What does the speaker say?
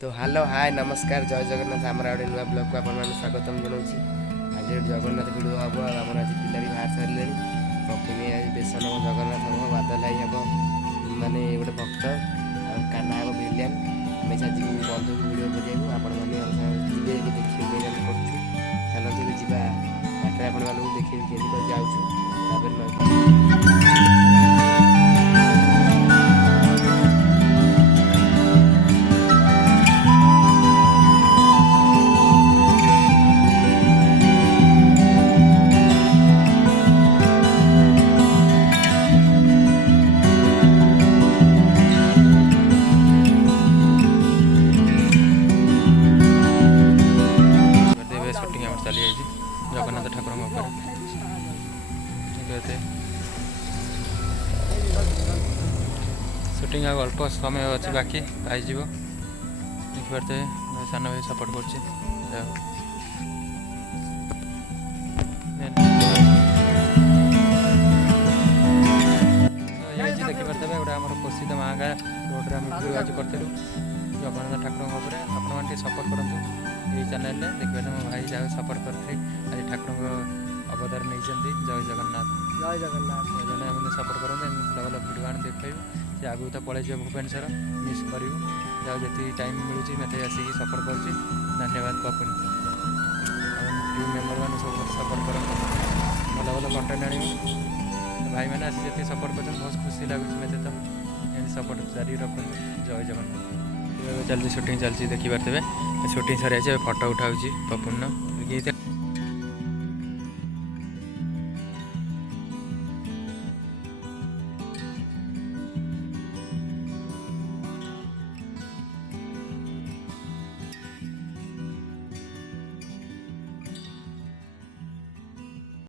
तो hello hi नमस्कार जय जगन्नाथ आम गोटे नुआ ब्लॉग को आपको स्वागतम जनाऊँ। आज जगन्नाथ भिड हम आम आज पिला भी बाहर सारे पपुनी आज बेसन हम जगन्नाथ हम बादल भाई हम माने गोटे भक्त काना हम भिलियन आम आज बंधु भिडियो बनाइबू आपण मैंने देखिए करूँ चलते जा बाटे आपण मानक देखिए केमी जाऊँ। चली जगन्नाथ ठाकुर सुटिंग आ अल्प समय अच्छी बाकी पाइब देखिए सान भाई सपोर्ट कर देखिए गोटे आम प्रसिद्ध महागा रोड में भिडियो आज करूँ जगन्नाथ ठाकुर आपने सपोर्ट करूँ ये चैनल देखिए मो भाई जहाँ सपोर्ट करते आज ठाकुर अवतार नहीं जय जगन्नाथ जय जगन्नाथ मैंने सपोर्ट करें भल भल भिडियो आने देखेबू से आगू तो पलैज भुवनेश्वर मिस करूँ जहाँ जी टाइम मिलूँ मत आसिक सपोर्ट कर धन्यवाद पपुन टीम मेम्बर मैंने सब सपोर्ट कर भल भल कंटेन्ट आने भाई मैंने आसी जी सपोर्ट कर बहुत खुशी लगुच मत तो एम सपोर्ट जारी रखुँ जय जगन्नाथ चलती शूटिंग चलती देखी पारे शूटिंग सर फटो उठाऊँ पपुन